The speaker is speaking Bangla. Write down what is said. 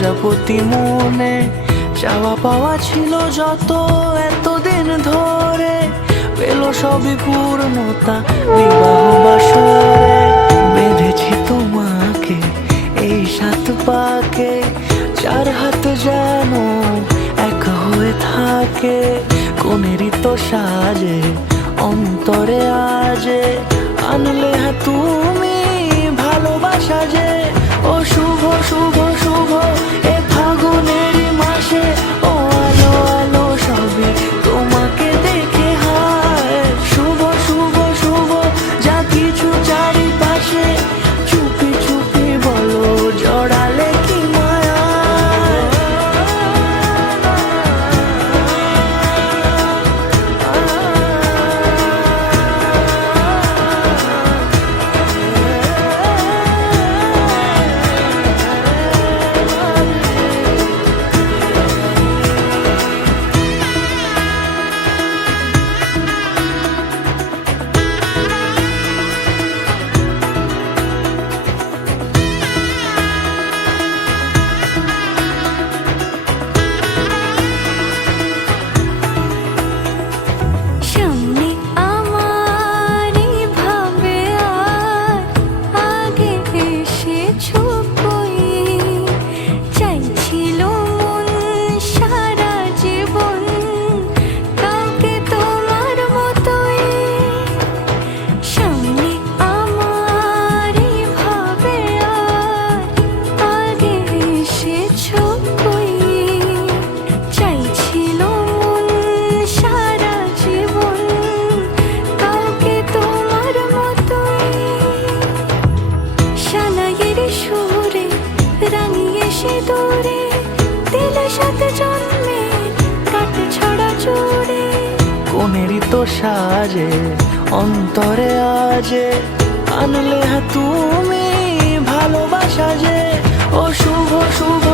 প্রজাপতি মনে চাওয়া পাওয়া ছিল যত এতদিন ধরে, পেল সবই পূর্ণতা বিবাহ বাসরে। বেঁধেছি তোমাকে এই 7 পাকে, 4 হাত যেন এক হয়ে থাকে। কোনেরই তো সাজে অন্তরে আজে, আনলে হ্যাঁ তুমি ভালোবাসা যে। ও শুভ শুভ শুভ এ ফাগুনেরই মাসে, ও আলো আলো সবই তোমাকে দেখে হায়। শুভ শুভ শুভ যা কিছু চারিপাশে, চুপি চুপি বলো জড়ালে কি মায়া। কোনেরই তো সাজে অন্তরে আজে, আনলে হ্যাঁ তুমি ভালোবাসা যে। ও শুভ শুভ